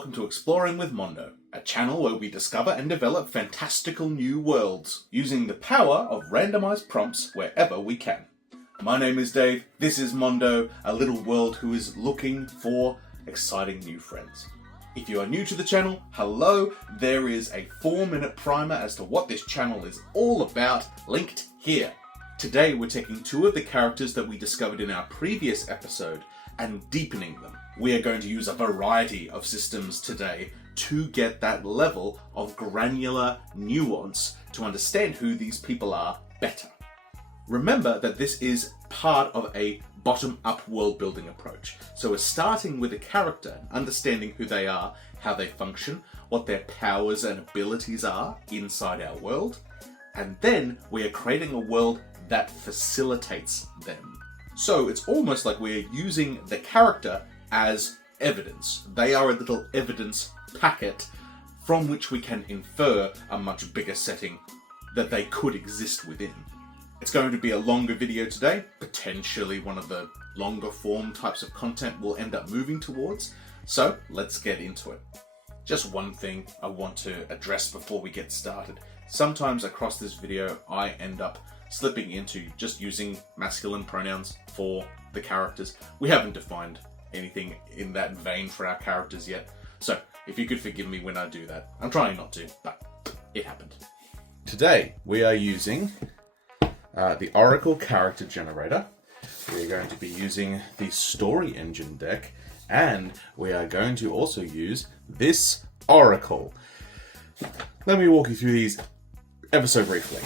welcome to Exploring with Mondo, a channel where we discover and develop fantastical new worlds, using the power of randomized prompts wherever we can. My name is Dave, this is Mondo, a little world who is looking for exciting new friends. If you are new to the channel, hello, there is a 4-minute primer as to what this channel is all about, linked here. Today we're taking 2 of the characters that we discovered in our previous episode and deepening them. We are going to use a variety of systems today to get that level of granular nuance to understand who these people are better. Remember that this is part of a bottom-up world-building approach. So we're starting with a character, understanding who they are, how they function, what their powers and abilities are inside our world, and then we are creating a world that facilitates them. So it's almost like we're using the character as evidence. They are a little evidence packet from which we can infer a much bigger setting that they could exist within. It's going to be a longer video today, potentially one of the longer form types of content we'll end up moving towards. So let's get into it. Just one thing I want to address before we get started. Sometimes across this video I end up slipping into just using masculine pronouns for the characters. We haven't defined anything in that vein for our characters yet, so if you could forgive me when I do that. I'm trying not to, but it happened. Today we are using the Oracle character generator. We are going to be using the story engine deck, and we are going to also use this Oracle. Let me walk you through these ever so briefly.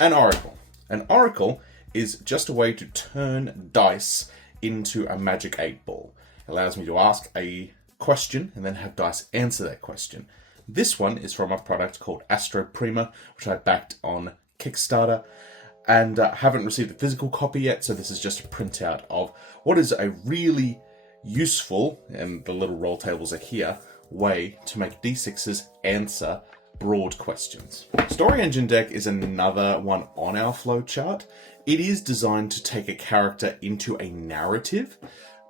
An Oracle. An Oracle is just a way to turn dice into a magic 8-ball. It allows me to ask a question and then have dice answer that question. This one is from a product called Astro Prima, which I backed on Kickstarter, and haven't received a physical copy yet, so this is just a printout of what is a really useful, and the little roll tables are here, way to make D6s answer broad questions. Story Engine deck is another one on our flowchart. It is designed to take a character into a narrative,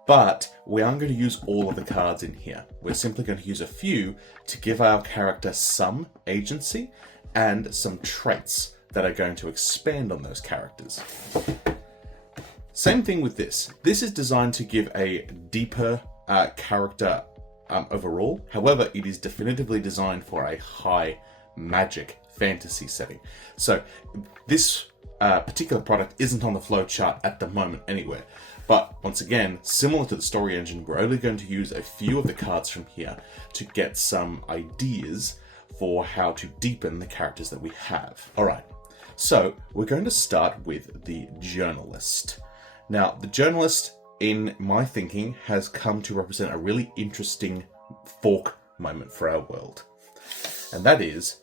but we aren't going to use all of the cards in here. We're simply going to use a few to give our character some agency and some traits that are going to expand on those characters. Same thing with this. This is designed to give a deeper character overall. However, it is definitively designed for a high magic fantasy setting. So this particular product isn't on the flowchart at the moment anywhere. But once again, similar to the story engine, we're only going to use a few of the cards from here to get some ideas for how to deepen the characters that we have. All right, so we're going to start with the journalist. Now, the journalist, in my thinking, has come to represent a really interesting fork moment for our world. And that is,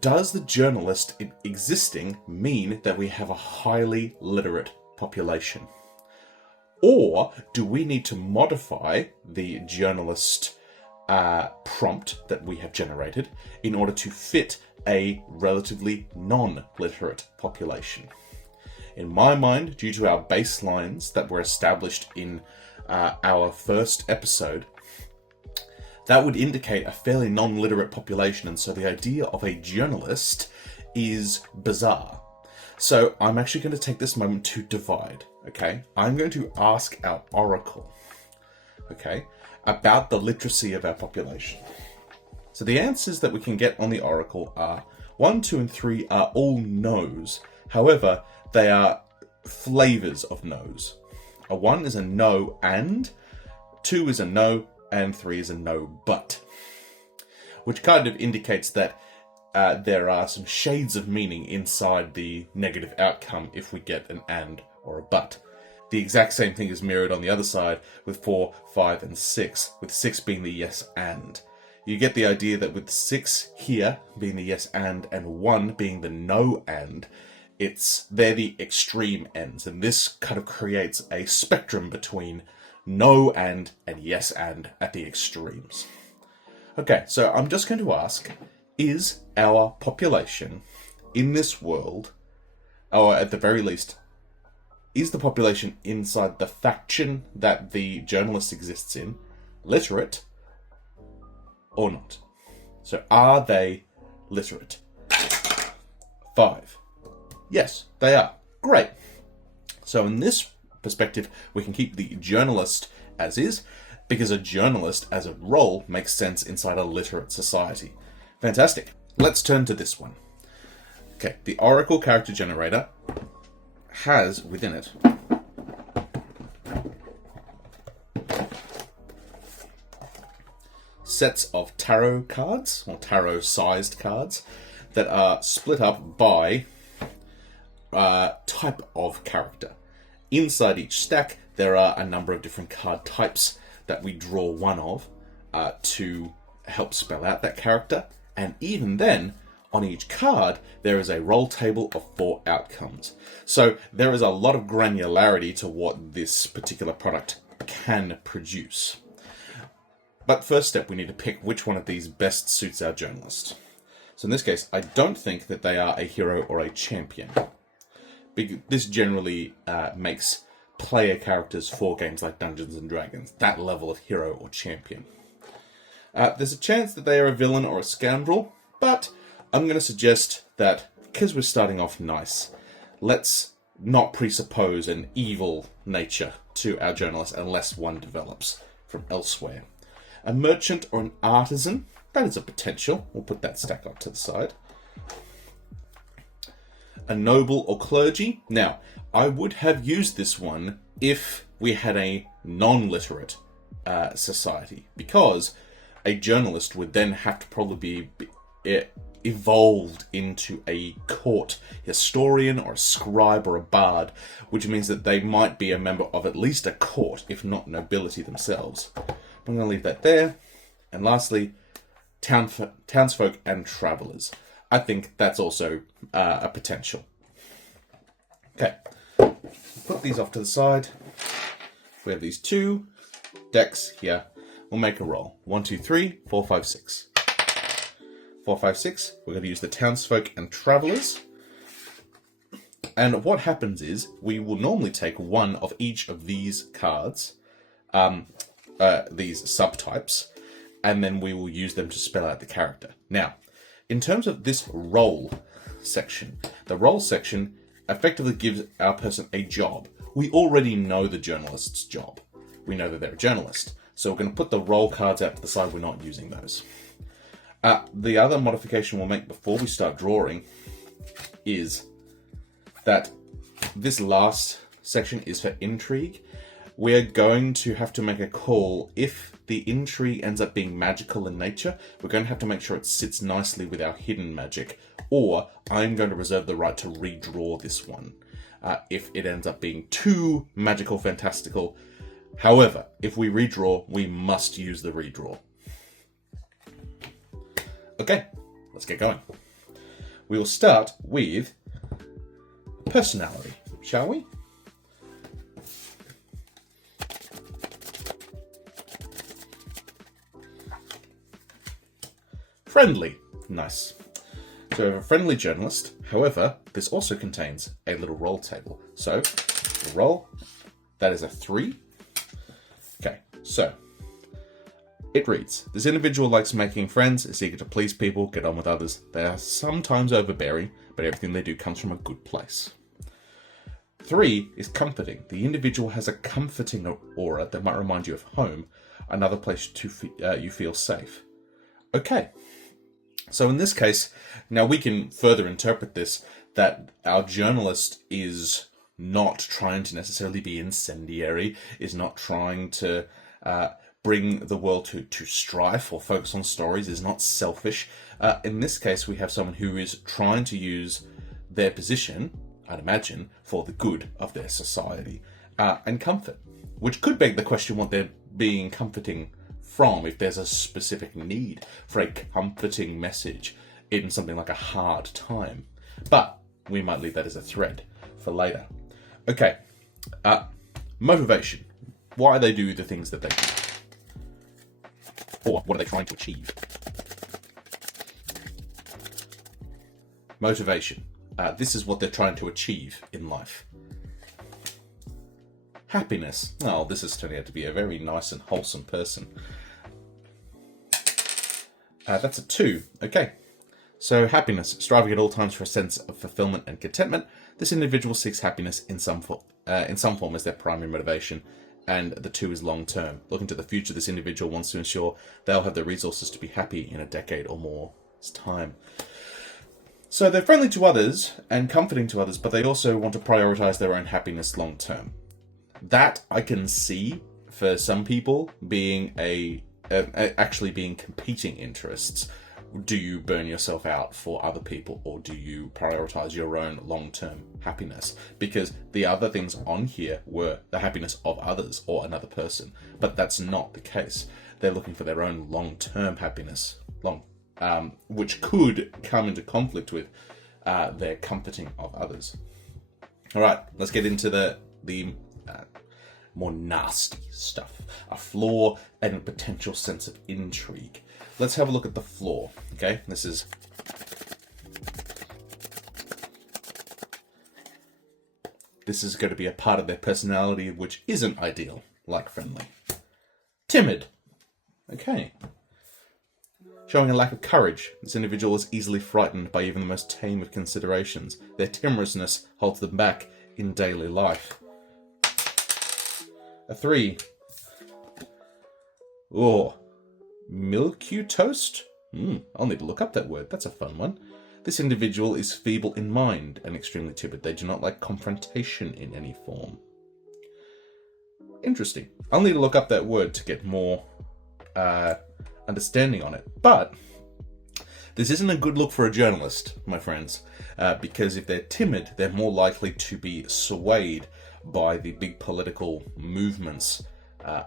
does the journalist existing mean that we have a highly literate population? Or do we need to modify the journalist prompt that we have generated in order to fit a relatively non-literate population? In my mind, due to our baselines that were established in our first episode, that would indicate a fairly non-literate population, and so the idea of a journalist is bizarre. So I'm actually going to take this moment to divide, okay? I'm going to ask our Oracle, okay, about the literacy of our population. So the answers that we can get on the Oracle are 1, 2, and 3 are all no's. However, they are flavors of no's. A 1 is a no and, 2 is a no, and 3 is a no but. Which kind of indicates that there are some shades of meaning inside the negative outcome if we get an and or a but. The exact same thing is mirrored on the other side with 4, 5, and 6, with 6 being the yes and. You get the idea that with 6 here being the yes and 1 being the no and, they're the extreme ends, and this kind of creates a spectrum between no and yes and at the extremes. Okay, so I'm just going to ask, is our population in this world, or at the very least, is the population inside the faction that the journalist exists in, literate or not? So are they literate? 5. Yes, they are. Great. So in this perspective, we can keep the journalist as is, because a journalist as a role makes sense inside a literate society. Fantastic. Let's turn to this one. Okay, the Oracle character generator has within it sets of tarot cards, or tarot-sized cards, that are split up by type of character. Inside each stack, there are a number of different card types that we draw one of to help spell out that character. And even then, on each card, there is a roll table of 4 outcomes. So there is a lot of granularity to what this particular product can produce. But first step, we need to pick which one of these best suits our journalist. So in this case, I don't think that they are a hero or a champion. This generally makes player characters for games like Dungeons and Dragons that level of hero or champion. There's a chance that they are a villain or a scoundrel, but I'm going to suggest that, because we're starting off nice, let's not presuppose an evil nature to our journalist unless one develops from elsewhere. A merchant or an artisan, that is a potential. We'll put that stack up to the side. A noble or clergy. Now, I would have used this one if we had a non-literate society, because a journalist would then have to probably be evolved into a court historian or a scribe or a bard, which means that they might be a member of at least a court, if not nobility themselves. I'm going to leave that there. And lastly, townsfolk and travellers. I think that's also a potential. Okay, put these off to the side. We have these 2 decks here. We'll make a roll. 1, 2, 3, 4, 5, 6. 4, 5, 6. We're going to use the townsfolk and travellers. And what happens is, we will normally take one of each of these cards, these subtypes, and then we will use them to spell out the character. Now, in terms of this role section, the role section effectively gives our person a job. We already know the journalist's job. We know that they're a journalist. So we're going to put the role cards out to the side. We're not using those. The other modification we'll make before we start drawing is that this last section is for intrigue. We're going to have to make a call. If the intrigue ends up being magical in nature, we're going to have to make sure it sits nicely with our hidden magic, or I'm going to reserve the right to redraw this one if it ends up being too magical, fantastical. However, if we redraw, we must use the redraw. Okay, let's get going. We will start with personality, shall we? Friendly. Nice. So we have a friendly journalist. However, this also contains a little roll table. So, the roll, that is a 3. Okay, so it reads, this individual likes making friends, is eager to please people, get on with others. They are sometimes overbearing, but everything they do comes from a good place. 3 is comforting. The individual has a comforting aura that might remind you of home, another place you feel safe. Okay, so in this case, now we can further interpret this that our journalist is not trying to necessarily be incendiary, is not trying to bring the world to strife or focus on stories, is not selfish. In this case, we have someone who is trying to use their position, I'd imagine, for the good of their society and comfort, which could beg the question what they're being comforting from, if there's a specific need for a comforting message in something like a hard time. But we might leave that as a thread for later. Okay, motivation. Why they do the things that they do. Or what are they trying to achieve? Motivation. This is what they're trying to achieve in life. Happiness. Oh, this is turning out to be a very nice and wholesome person. That's a 2. Okay. So happiness, striving at all times for a sense of fulfillment and contentment. This individual seeks happiness in some form as their primary motivation, and the 2 is long term. Looking to the future, this individual wants to ensure they'll have the resources to be happy in a decade or more's time. So they're friendly to others and comforting to others, but they also want to prioritize their own happiness long term. That I can see for some people being actually being competing interests. Do you burn yourself out for other people, or do you prioritize your own long-term happiness? Because the other things on here were the happiness of others or another person, but that's not the case. They're looking for their own long-term happiness, which could come into conflict with their comforting of others. All right, let's get into the more nasty stuff. A flaw and a potential sense of intrigue. Let's have a look at the flaw. Okay, this is going to be a part of their personality which isn't ideal, like friendly. Timid. Okay. Showing a lack of courage. This individual is easily frightened by even the most tame of considerations. Their timorousness holds them back in daily life. A 3. Oh, milquetoast? I'll need to look up that word. That's a fun one. This individual is feeble in mind and extremely timid. They do not like confrontation in any form. Interesting. I'll need to look up that word to get more understanding on it. But this isn't a good look for a journalist, my friends, because if they're timid, they're more likely to be swayed by the big political movements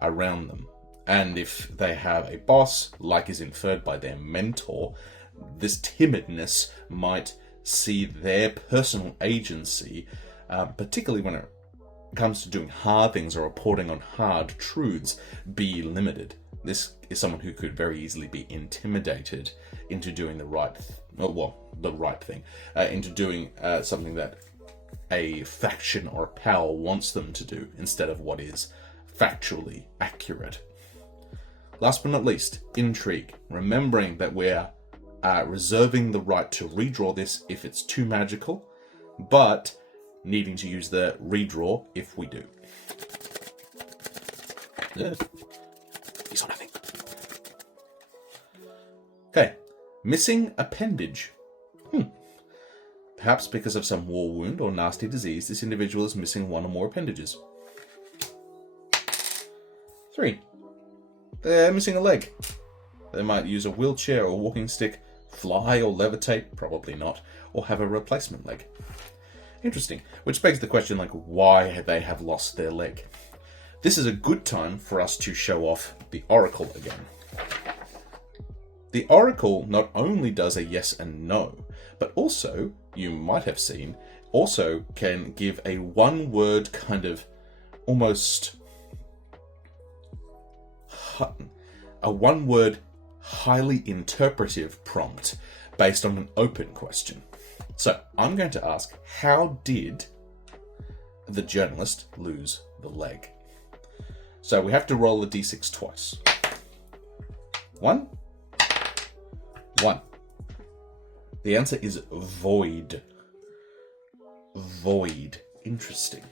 around them. And if they have a boss, like is inferred by their mentor, this timidness might see their personal agency, particularly when it comes to doing hard things or reporting on hard truths, be limited. This is someone who could very easily be intimidated into doing the right thing, into doing something that a faction or a power wants them to do instead of what is factually accurate. Last but not least, intrigue. Remembering that we're reserving the right to redraw this if it's too magical, but needing to use the redraw if we do. He's on nothing. Okay, missing appendage. Perhaps because of some war wound or nasty disease, this individual is missing one or more appendages. 3. They're missing a leg. They might use a wheelchair or walking stick, fly or levitate, probably not, or have a replacement leg. Interesting. Which begs the question, why they have lost their leg. This is a good time for us to show off the oracle again. The oracle not only does a yes and no, but also, you might have seen, also can give a one-word kind of almost a one-word highly interpretive prompt based on an open question. So I'm going to ask, how did the journalist lose the leg? So we have to roll the d6 twice. 1. The answer is void. Void. Interesting.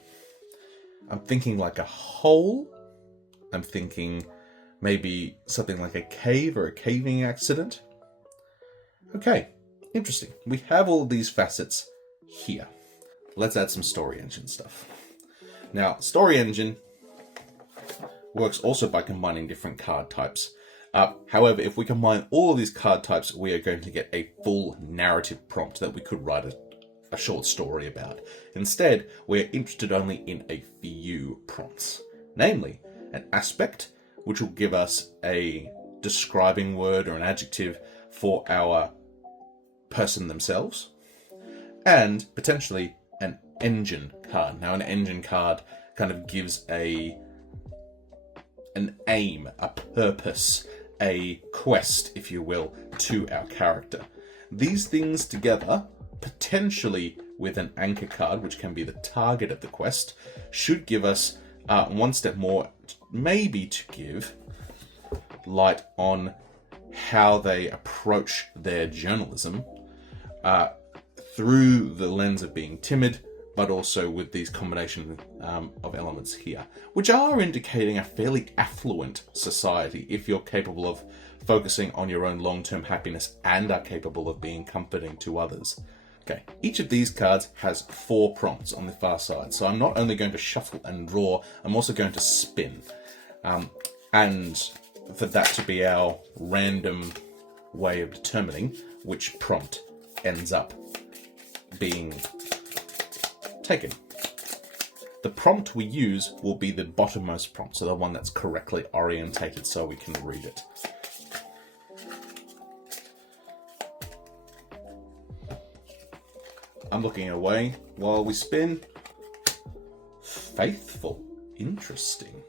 I'm thinking like a hole. I'm thinking maybe something like a cave or a caving accident. Okay, interesting. We have all of these facets here. Let's add some story engine stuff. Now, story engine works also by combining different card types. However, if we combine all of these card types, we are going to get a full narrative prompt that we could write a short story about. Instead, we're interested only in a few prompts, namely an aspect, which will give us a describing word or an adjective for our person themselves, and potentially an engine card. Now, an engine card kind of gives an aim, a purpose, a quest, if you will, to our character. These things together, potentially with an anchor card, which can be the target of the quest, should give us one step more, maybe to give light on how they approach their journalism through the lens of being timid, but also with these combination of elements here, which are indicating a fairly affluent society if you're capable of focusing on your own long-term happiness and are capable of being comforting to others. Okay, each of these cards has 4 prompts on the far side, so I'm not only going to shuffle and draw, I'm also going to spin. And for that to be our random way of determining which prompt ends up being taken. The prompt we use will be the bottommost prompt, so the one that's correctly orientated so we can read it. I'm looking away while we spin. Faithful. Interesting.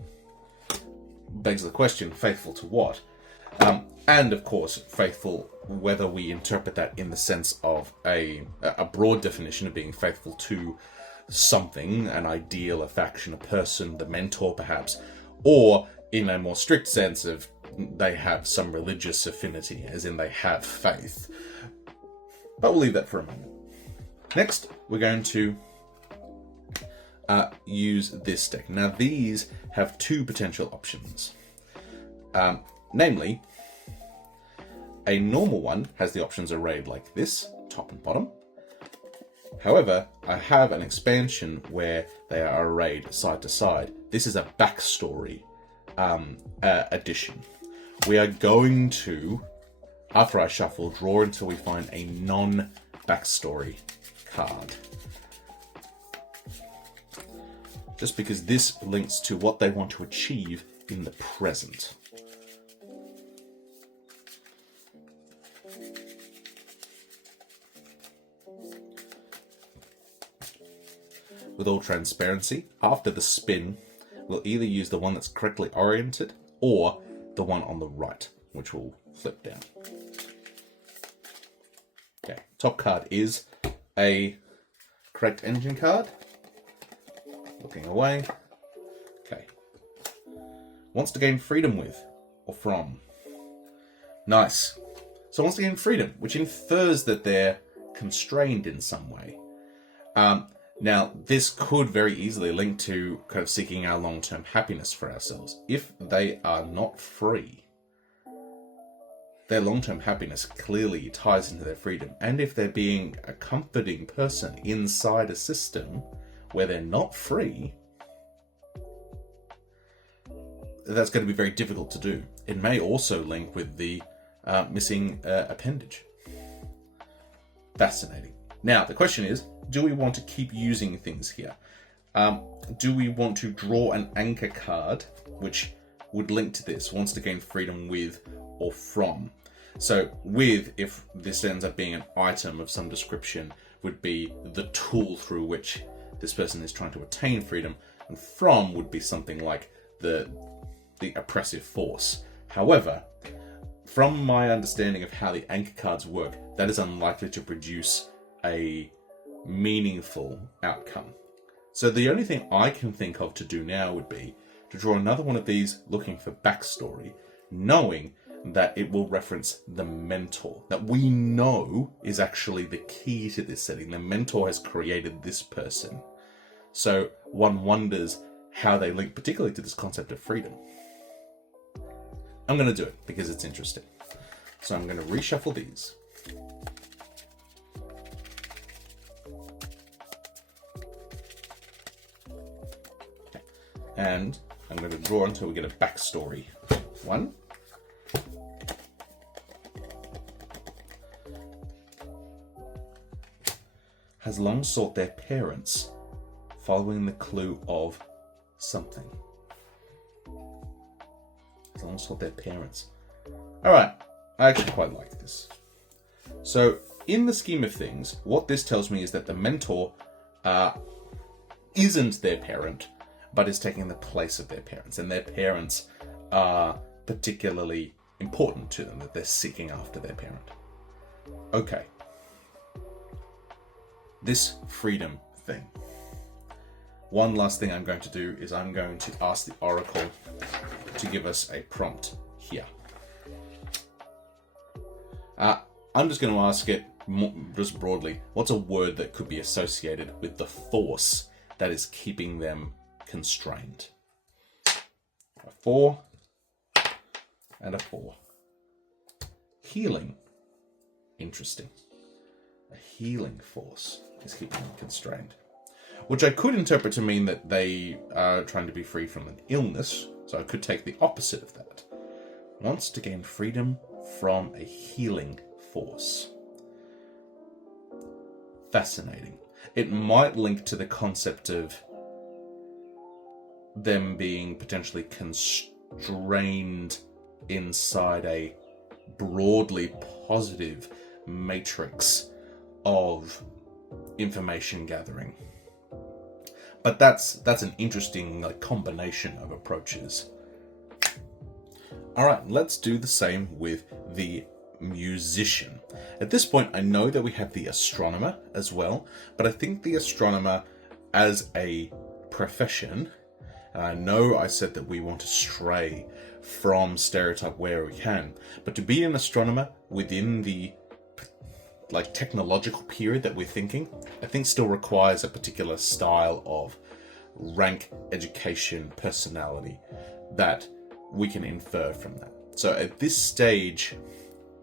Begs the question, faithful to what? And of course, faithful, whether we interpret that in the sense of a broad definition of being faithful to something, an ideal, a faction, a person, the mentor perhaps, or in a more strict sense of they have some religious affinity, as in they have faith. But we'll leave that for a moment. Next, we're going to use this deck. Now, these have 2 potential options. Namely, a normal one has the options arrayed like this, top and bottom. However, I have an expansion where they are arrayed side to side. This is a backstory addition. We are going to, after I shuffle, draw until we find a non-backstory card. Just because this links to what they want to achieve in the present. With all transparency, after the spin, we'll either use the one that's correctly oriented or the one on the right, which will flip down. Okay, top card is a correct engine card. Looking away. Okay. Wants to gain freedom with or from. Nice. So wants to gain freedom, which infers that they're constrained in some way. Now, this could very easily link to kind of seeking our long-term happiness for ourselves. If they are not free, their long-term happiness clearly ties into their freedom. And if they're being a comforting person inside a system where they're not free, that's going to be very difficult to do. It may also link with the missing appendage. Fascinating. Now, the question is, do we want to keep using things here? Do we want to draw an anchor card, which would link to this, wants to gain freedom with or from? So with, if this ends up being an item of some description, would be the tool through which this person is trying to attain freedom, and from would be something like the oppressive force. However, from my understanding of how the anchor cards work, that is unlikely to produce a meaningful outcome. So the only thing I can think of to do now would be to draw another one of these looking for backstory, knowing that it will reference the mentor, that we know is actually the key to this setting. The mentor has created this person. So one wonders how they link particularly to this concept of freedom. I'm going to do it because it's interesting. So I'm going to reshuffle these. Okay. And I'm going to draw until we get a backstory one. Has long sought their parents, following the clue of something. Has long sought their parents. Alright, I actually quite like this. So, in the scheme of things, what this tells me is that the mentor isn't their parent, but is taking the place of their parents, and their parents are particularly important to them, that they're seeking after their parent. Okay. This freedom thing. One last thing I'm going to do is I'm going to ask the Oracle to give us a prompt here. I'm just going to ask it just broadly. What's a word that could be associated with the force that is keeping them constrained? A 4 and a 4. Healing. Interesting. A healing force is keeping them constrained. Which I could interpret to mean that they are trying to be free from an illness. So I could take the opposite of that. Wants to gain freedom from a healing force. Fascinating. It might link to the concept of them being potentially constrained inside a broadly positive matrix of information gathering. But that's an interesting combination of approaches. All right, let's do the same with the musician. At this point, I know that we have the astronomer as well, but I think the astronomer as a profession, and I know I said that we want to stray from stereotype where we can, but to be an astronomer within the technological period that we're thinking, I think still requires a particular style of rank, education, personality that we can infer from that. So at this stage,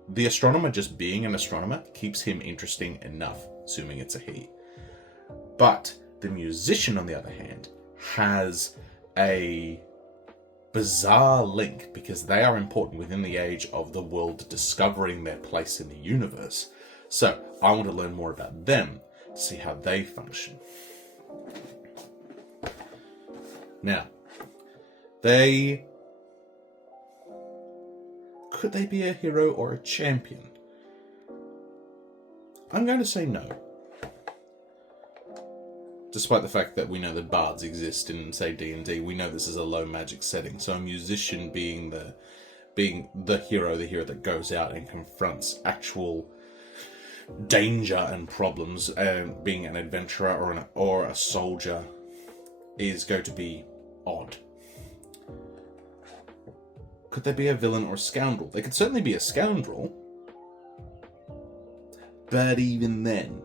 the astronomer just being an astronomer keeps him interesting enough, assuming it's a he. But the musician, on the other hand, has a bizarre link because they are important within the age of the world discovering their place in the universe. So I want to learn more about them to see how they function. Now, could they be a hero or a champion? I'm going to say no. Despite the fact that we know that bards exist in, say, D&D, we know this is a low magic setting. So a musician being the hero that goes out and confronts actual danger and problems, and being an adventurer or a soldier is going to be odd. Could they be a villain or a scoundrel? They could certainly be a scoundrel. But even then,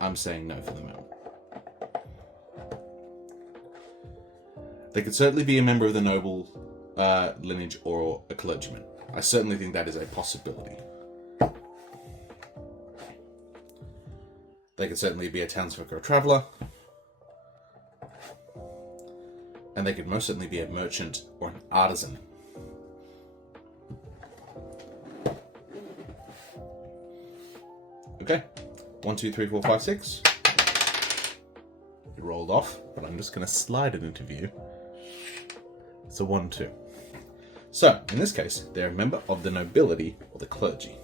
I'm saying no for the moment. They could certainly be a member of the noble lineage or a clergyman. I certainly think that is a possibility. They could certainly be a townsfolk or a traveller. And they could most certainly be a merchant or an artisan. Okay. 1, 2, 3, 4, 5, 6. It rolled off, but I'm just going to slide it into view. It's a 1, 2. So, in this case, they're a member of the nobility or the clergy.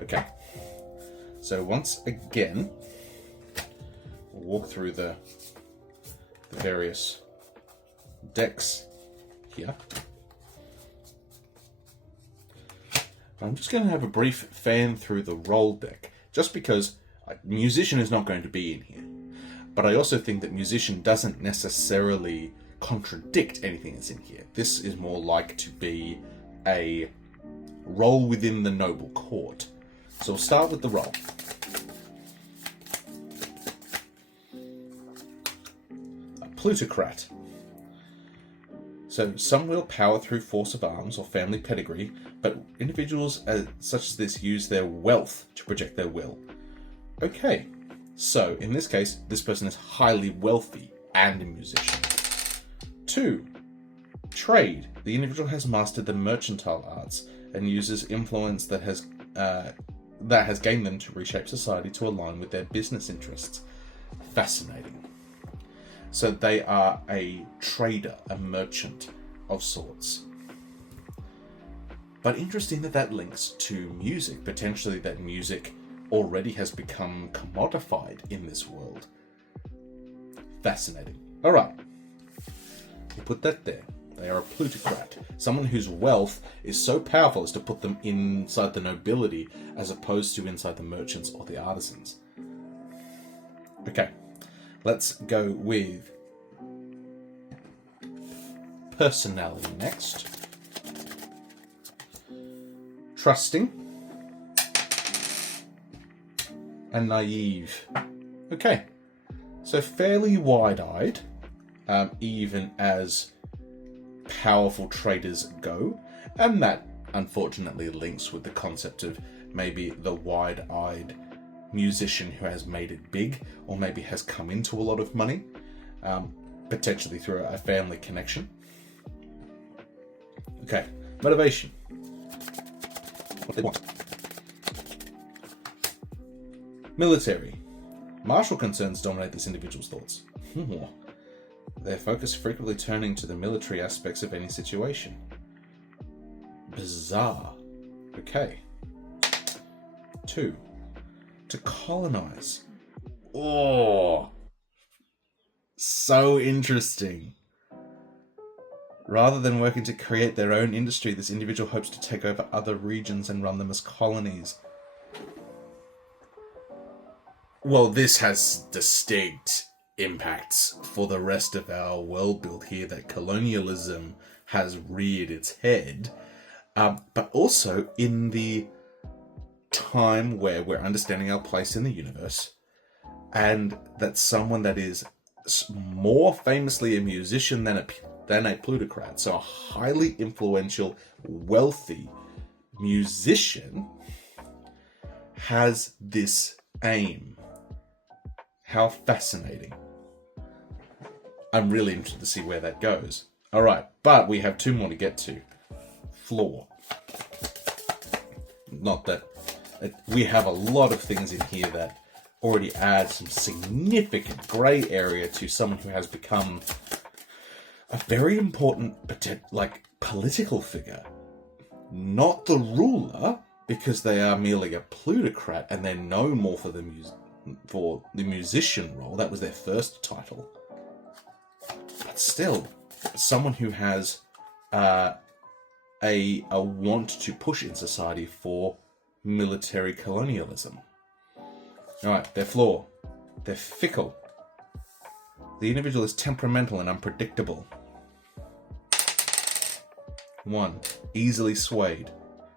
Okay. So once again, we'll walk through the various decks here. I'm just going to have a brief fan through the roll deck, just because musician is not going to be in here. But I also think that musician doesn't necessarily contradict anything that's in here. This is more like to be a role within the noble court. So we'll start with the roll. A plutocrat. So some wield power through force of arms or family pedigree, but individuals such as this use their wealth to project their will. Okay, so in this case, this person is highly wealthy and a musician. 2. Trade. The individual has mastered the mercantile arts and uses influence that has gained them to reshape society to align with their business interests. Fascinating. So they are a trader, a merchant of sorts. But interesting that links to music. Potentially that music already has become commodified in this world. Fascinating. All right. We'll put that there. They are a plutocrat. Someone whose wealth is so powerful as to put them inside the nobility as opposed to inside the merchants or the artisans. Okay. Let's go with personality next. Trusting. and naive. Okay, so fairly wide-eyed, even as powerful traders go, and that unfortunately links with the concept of maybe the wide-eyed musician who has made it big, or maybe has come into a lot of money, potentially through a family connection. Okay, motivation. What they want. Military. Martial concerns dominate this individual's thoughts. Their focus frequently turning to the military aspects of any situation. Bizarre. Okay. 2. To colonize. Oh, so interesting. Rather than working to create their own industry, this individual hopes to take over other regions and run them as colonies. Well, this has distinct impacts for the rest of our world build here, that colonialism has reared its head, but also in the time where we're understanding our place in the universe, and that someone that is more famously a musician than a plutocrat, so a highly influential, wealthy musician, has this aim. How fascinating. I'm really interested to see where that goes. All right, but we have 2 more to get to. Flaw. Not that we have a lot of things in here that already add some significant grey area to someone who has become a very important, political figure. Not the ruler, because they are merely a plutocrat and they're known more for the musician role. That was their first title. But still, someone who has a want to push in society for military colonialism. Alright, their flaw. They're fickle. The individual is temperamental and unpredictable. 1. Easily swayed.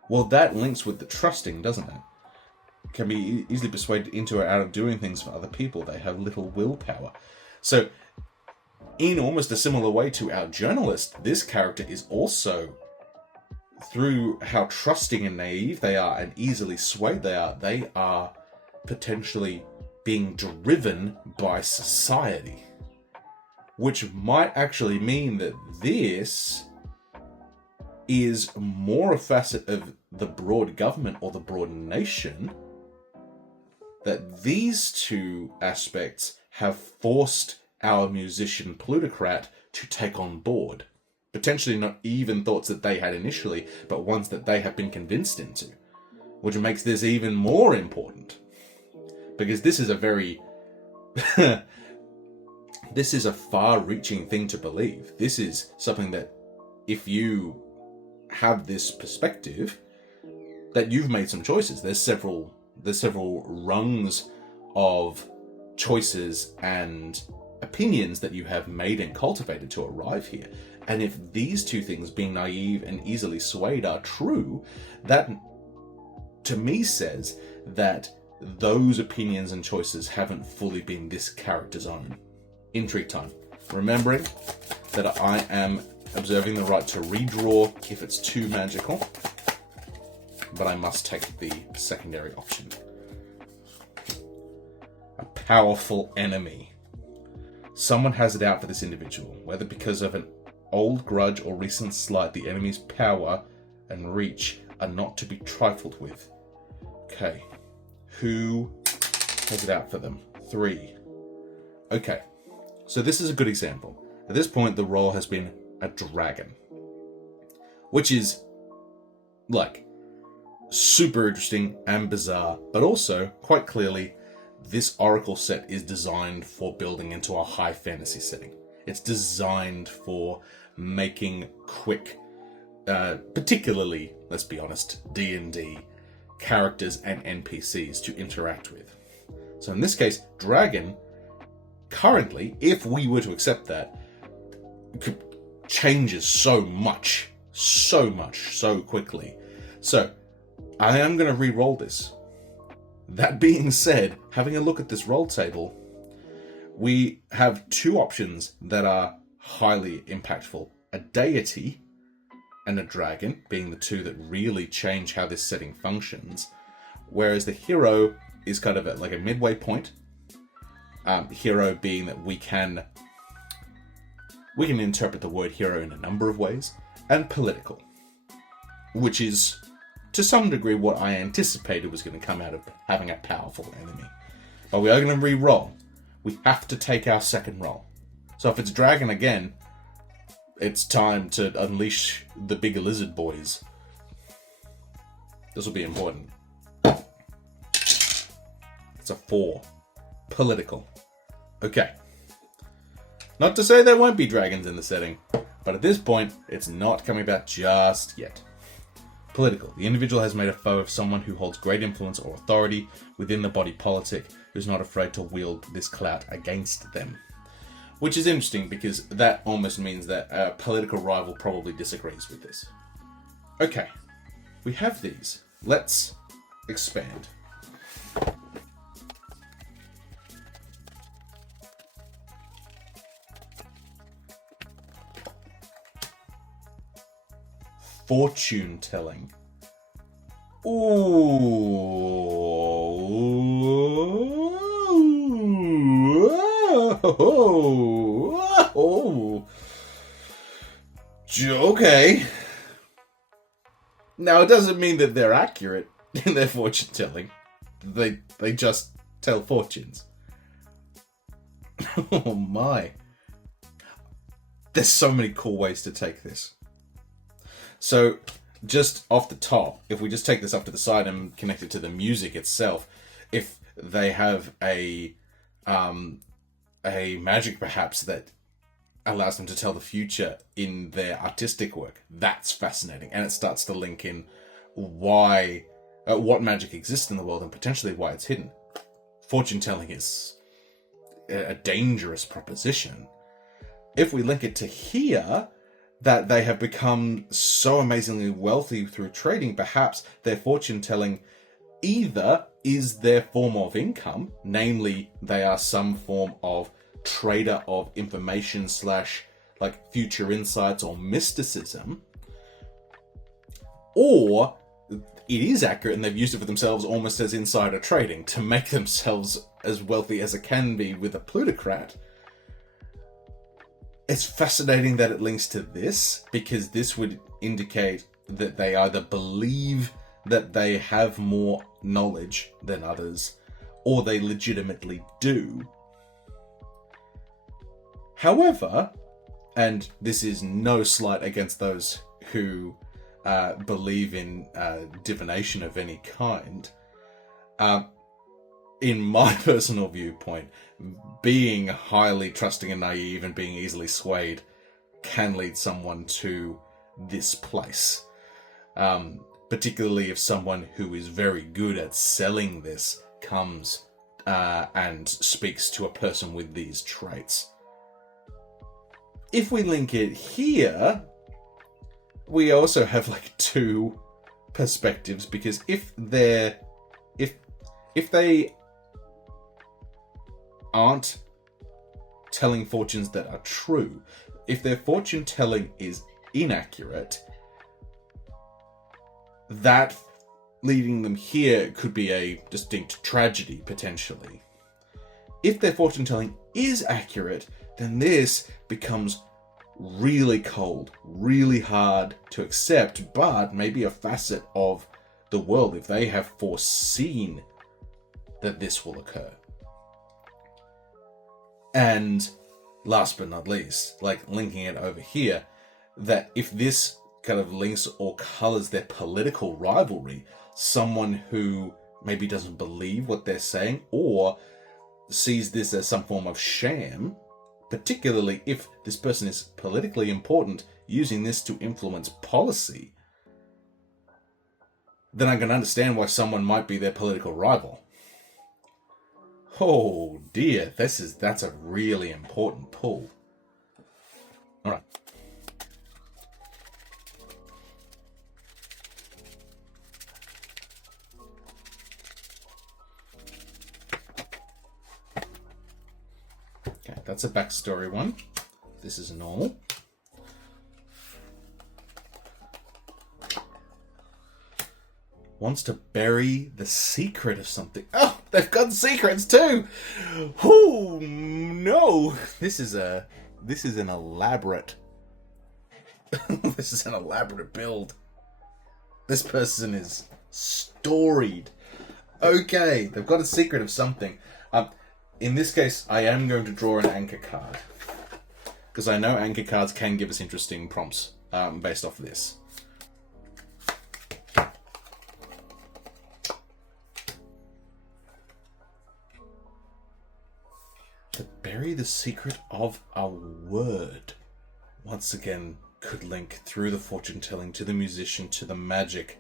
Well, that links with the trusting, doesn't it? Can be easily persuaded into or out of doing things for other people. They have little willpower. So, in almost a similar way to our journalist, this character is also, through how trusting and naive they are and easily swayed they are potentially being driven by society. Which might actually mean that this is more a facet of the broad government or the broad nation, that these 2 aspects have forced our musician plutocrat to take on board. Potentially not even thoughts that they had initially, but ones that they have been convinced into. Which makes this even more important. Because this is a very... this is a far-reaching thing to believe. This is something that, if you have this perspective, that you've made some choices. There's several rungs of choices and opinions that you have made and cultivated to arrive here. And if these 2 things, being naive and easily swayed, are true, that to me says that those opinions and choices haven't fully been this character's own. Intrigue time. Remembering that I am observing the right to redraw if it's too magical, but I must take the secondary option. A powerful enemy. Someone has it out for this individual, whether because of an old grudge or recent slight. The enemy's power and reach are not to be trifled with. Okay. Who has it out for them? 3. Okay. So this is a good example. At this point, the role has been a dragon, which is super interesting and bizarre, but also quite clearly this oracle set is designed for building into a high fantasy setting. It's designed for making quick, particularly, let's be honest, D&D characters and NPCs to interact with. So in this case, dragon, currently, if we were to accept that, changes so much, so quickly. So I am going to re-roll this. That being said, having a look at this roll table, we have two options that are highly impactful. A deity and a dragon being the two that really change how this setting functions. Whereas the hero is kind of like a midway point. Hero being that we can interpret the word hero in a number of ways. And political, which is to some degree what I anticipated was going to come out of having a powerful enemy. But we are going to re-roll. We have to take our second roll. So if it's dragon again, it's time to unleash the big lizard boys. This will be important. It's a 4. Political. Okay. Not to say there won't be dragons in the setting, but at this point, it's not coming about just yet. Political. The individual has made a foe of someone who holds great influence or authority within the body politic, who's not afraid to wield this clout against them. Which is interesting because that almost means that a political rival probably disagrees with this. Okay, we have these. Let's expand. Fortune telling. Okay. Now, it doesn't mean that they're accurate in their fortune telling. They just tell fortunes. Oh my. There's so many cool ways to take this. So, just off the top, if we just take this up to the side and connect it to the music itself, if they have a magic perhaps that allows them to tell the future in their artistic work, that's fascinating. And it starts to link in why, what magic exists in the world and potentially why it's hidden. Fortune telling is a dangerous proposition. If we link it to here, that they have become so amazingly wealthy through trading, perhaps their fortune telling either is their form of income, namely they are some form of trader of information / like future insights or mysticism, or it is accurate and they've used it for themselves almost as insider trading to make themselves as wealthy as it can be with a plutocrat. It's fascinating that it links to this, because this would indicate that they either believe that they have more knowledge than others, or they legitimately do. However, and this is no slight against those who believe in divination of any kind, in my personal viewpoint, being highly trusting and naive and being easily swayed can lead someone to this place. Particularly if someone who is very good at selling this comes and speaks to a person with these traits. If we link it here, we also have like two perspectives, because if they aren't telling fortunes that are true, if their fortune telling is inaccurate, that leading them here could be a distinct tragedy, potentially. If their fortune telling is accurate, then this becomes really cold, really hard to accept, but maybe a facet of the world if they have foreseen that this will occur. And last but not least, like linking it over here, that if this kind of links or colors their political rivalry, someone who maybe doesn't believe what they're saying or sees this as some form of sham, particularly if this person is politically important, using this to influence policy, then I can understand why someone might be their political rival. Oh dear, that's a really important pull. All right. that's a backstory one. This is normal. Wants to bury the secret of something. Oh, they've got secrets too. Oh no! This is an elaborate. This is an elaborate build. This person is storied. Okay, they've got a secret of something. In this case, I am going to draw an anchor card, because I know anchor cards can give us interesting prompts based off of this. To bury the secret of a word. Once again, could link through the fortune telling to the musician to the magic.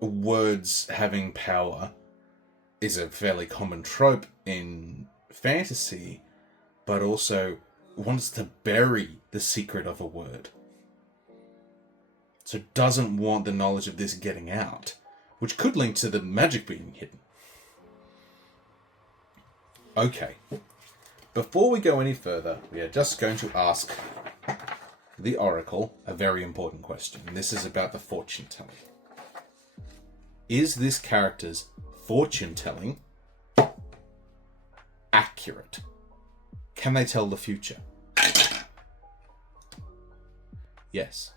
Words having power is a fairly common trope in fantasy, but also wants to bury the secret of a word. So doesn't want the knowledge of this getting out, which could link to the magic being hidden. Okay, before we go any further, we are just going to ask the Oracle a very important question. This is about the fortune telling. Is this character's fortune telling accurate? Can they tell the future? Yes.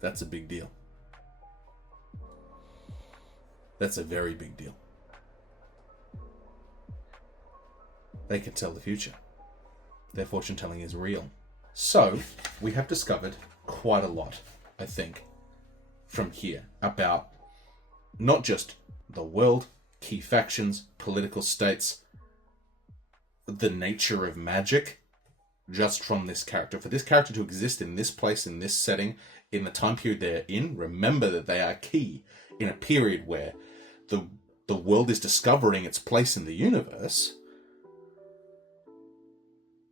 That's a big deal. That's a very big deal. They can tell the future. Their fortune telling is real. So, we have discovered quite a lot, I think, from here about not just the world, key factions, political states, the nature of magic, just from this character. For this character to exist in this place, in this setting, in the time period they're in, remember that they are key in a period where the world is discovering its place in the universe.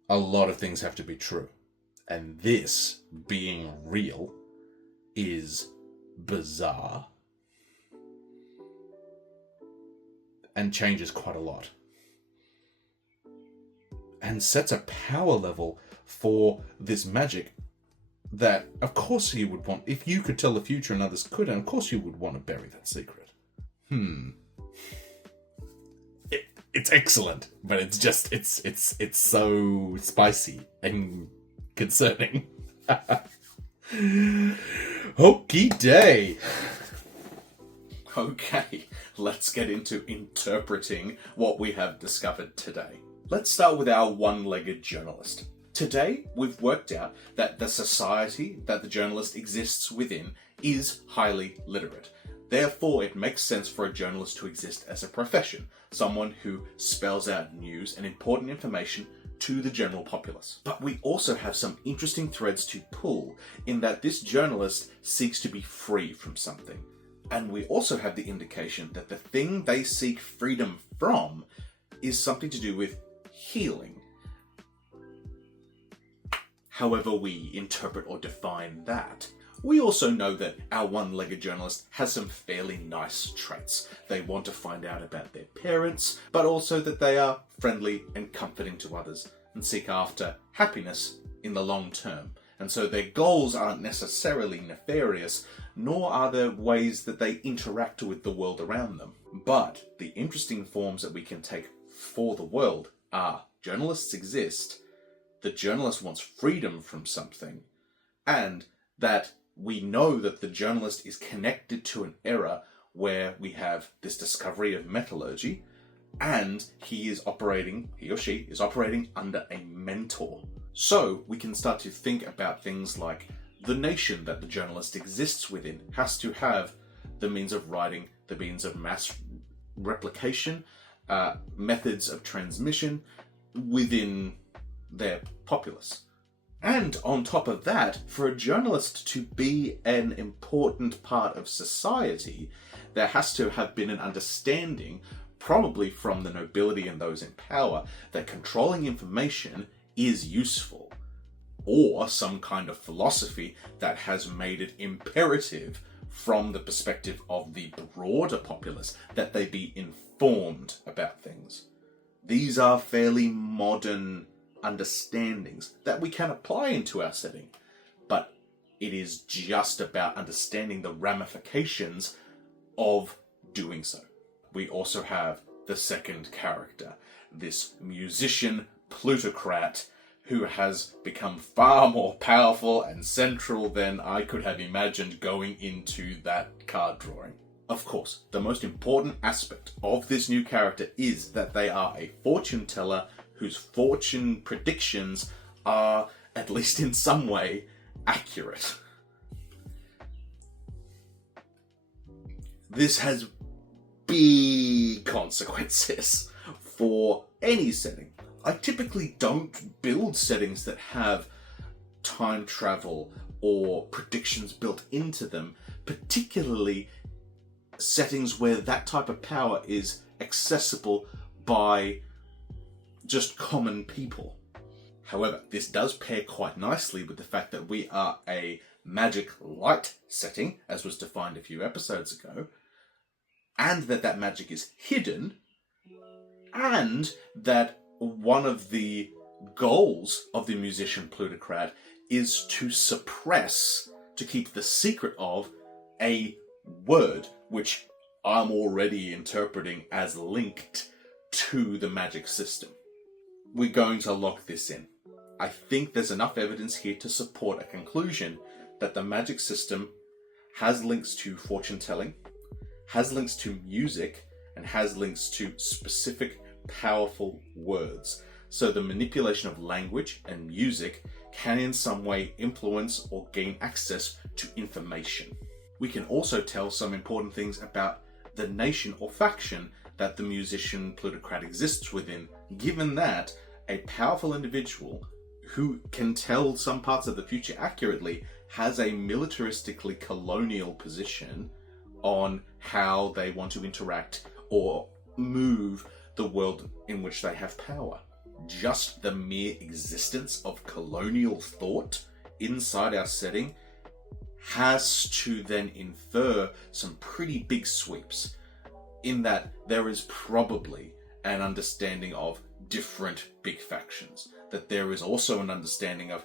A lot of things have to be true. And this being real is bizarre. And changes quite a lot. And sets a power level for this magic that, of course, you would want. If you could tell the future and others couldn't, of course you would want to bury that secret. It's excellent, but it's just it's so spicy and concerning. Okie day. Okay, let's get into interpreting what we have discovered today. Let's start with our one-legged journalist. Today, we've worked out that the society that the journalist exists within is highly literate. Therefore, it makes sense for a journalist to exist as a profession, someone who spells out news and important information to the general populace. But we also have some interesting threads to pull in that this journalist seeks to be free from something. And we also have the indication that the thing they seek freedom from is something to do with healing. However we interpret or define that. We also know that our one-legged journalist has some fairly nice traits. They want to find out about their parents, but also that they are friendly and comforting to others and seek after happiness in the long term. And so their goals aren't necessarily nefarious, nor are there ways that they interact with the world around them. But the interesting forms that we can take for the world are journalists exist, the journalist wants freedom from something, and that we know that the journalist is connected to an era where we have this discovery of metallurgy, and he or she is operating under a mentor. So we can start to think about things like the nation that the journalist exists within has to have the means of writing, the means of mass replication, methods of transmission within their populace. And on top of that, for a journalist to be an important part of society, there has to have been an understanding, probably from the nobility and those in power, that controlling information is useful, or some kind of philosophy that has made it imperative from the perspective of the broader populace, that they be informed about things. These are fairly modern understandings that we can apply into our setting, but it is just about understanding the ramifications of doing so. We also have the second character, this musician plutocrat who has become far more powerful and central than I could have imagined going into that card drawing. Of course, the most important aspect of this new character is that they are a fortune teller whose fortune predictions are, at least in some way, accurate. This has big consequences for any setting. I typically don't build settings that have time travel or predictions built into them, particularly settings where that type of power is accessible by just common people. However, this does pair quite nicely with the fact that we are a magic light setting, as was defined a few episodes ago, and that magic is hidden, and that one of the goals of the musician plutocrat is to suppress, to keep the secret of, a word which I'm already interpreting as linked to the magic system. We're going to lock this in. I think there's enough evidence here to support a conclusion that the magic system has links to fortune telling, has links to music, and has links to specific powerful words. So the manipulation of language and music can in some way influence or gain access to information. We can also tell some important things about the nation or faction that the musician plutocrat exists within, given that a powerful individual who can tell some parts of the future accurately has a militaristically colonial position on how they want to interact or move the world in which they have power. Just the mere existence of colonial thought inside our setting has to then infer some pretty big sweeps, in that there is probably an understanding of different big factions, that there is also an understanding of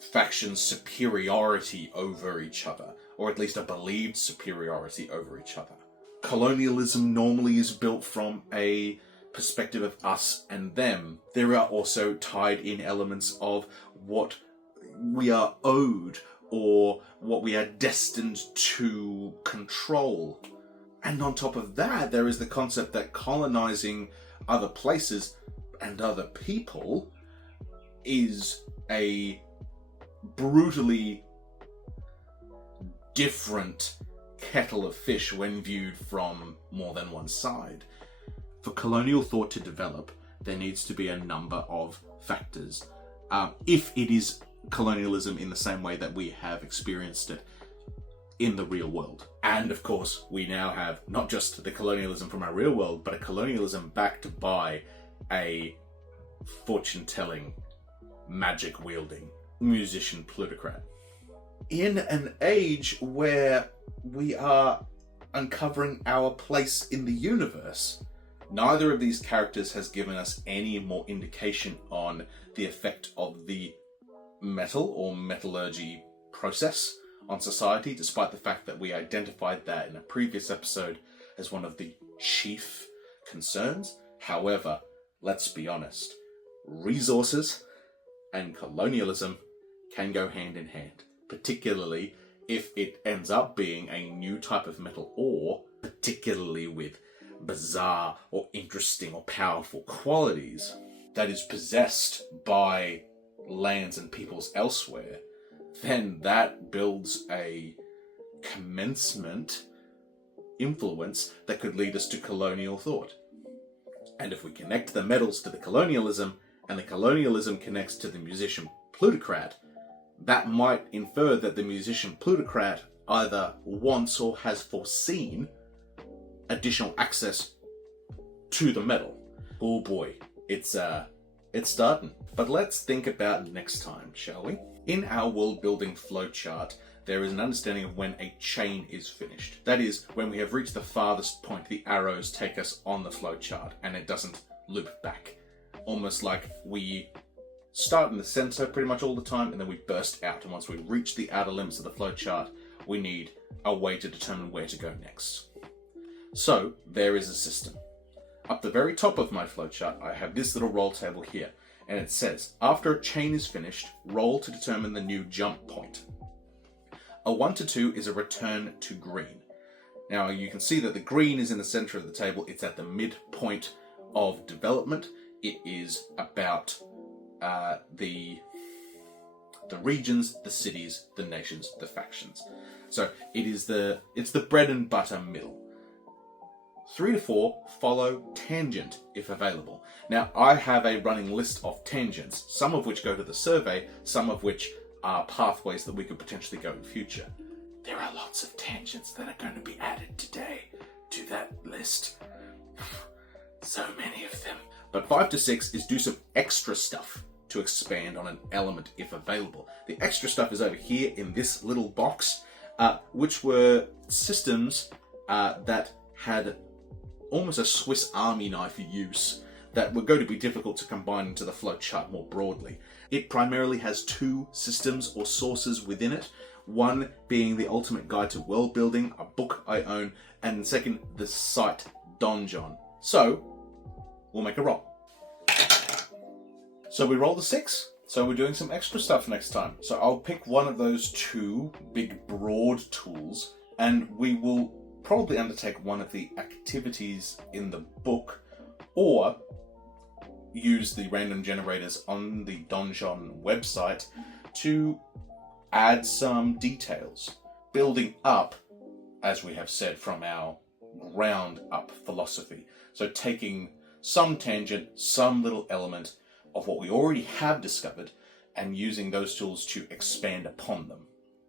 factions' superiority over each other, or at least a believed superiority over each other. Colonialism normally is built from a perspective of us and them. There are also tied in elements of what we are owed or what we are destined to control. And on top of that, there is the concept that colonizing other places and other people is a brutally different kettle of fish when viewed from more than one side. For colonial thought to develop, there needs to be a number of factors. If it is colonialism in the same way that we have experienced it in the real world. And of course, we now have not just the colonialism from our real world, but a colonialism backed by a fortune-telling, magic-wielding musician plutocrat. In an age where we are uncovering our place in the universe, neither of these characters has given us any more indication on the effect of the metal or metallurgy process on society, despite the fact that we identified that in a previous episode as one of the chief concerns. However, let's be honest, resources and colonialism can go hand in hand, particularly if it ends up being a new type of metal ore, particularly with bizarre or interesting or powerful qualities that is possessed by lands and peoples elsewhere. Then that builds a commencement influence that could lead us to colonial thought. And if we connect the metals to the colonialism, and the colonialism connects to the musician plutocrat, that might infer that the musician plutocrat either wants or has foreseen additional access to the metal. Oh boy, it's starting. But let's think about next time, shall we? In our world building flowchart, there is an understanding of when a chain is finished. That is, when we have reached the farthest point, the arrows take us on the flowchart and it doesn't loop back. Almost like we start in the center pretty much all the time and then we burst out. And once we reach the outer limits of the flowchart, we need a way to determine where to go next. So there is a system. Up the very top of my flowchart, I have this little roll table here, and it says, after a chain is finished, roll to determine the new jump point. A 1 to 2 is a return to green. Now you can see that the green is in the center of the table. It's at the midpoint of development. It is about the regions, the cities, the nations, the factions. So it's the bread and butter middle. 3 to 4 follow tangent if available. Now I have a running list of tangents, some of which go to the survey, some of which are pathways that we could potentially go in future. There are lots of tangents that are going to be added today to that list. So many of them. But 5 to 6 is do some extra stuff to expand on an element if available. The extra stuff is over here in this little box, which were systems that had almost a Swiss Army knife use that were going to be difficult to combine into the flowchart more broadly. It primarily has 2 systems or sources within it, one being the Ultimate Guide to World Building, a book I own, and second, the site Donjon. So, we'll make a roll. So we roll the 6, so we're doing some extra stuff next time. So I'll pick one of those 2 big broad tools, and we will probably undertake one of the activities in the book, or use the random generators on the Donjon website to add some details, building up, as we have said, from our ground up philosophy. So taking some tangent, some little element of what we already have discovered, and using those tools to expand upon them.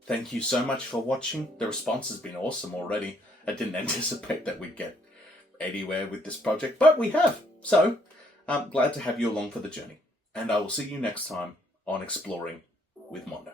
Thank you so much for watching. The response has been awesome already. I didn't anticipate that we'd get anywhere with this project, but we have. So I'm glad to have you along for the journey. And I will see you next time on Exploring with Mondo.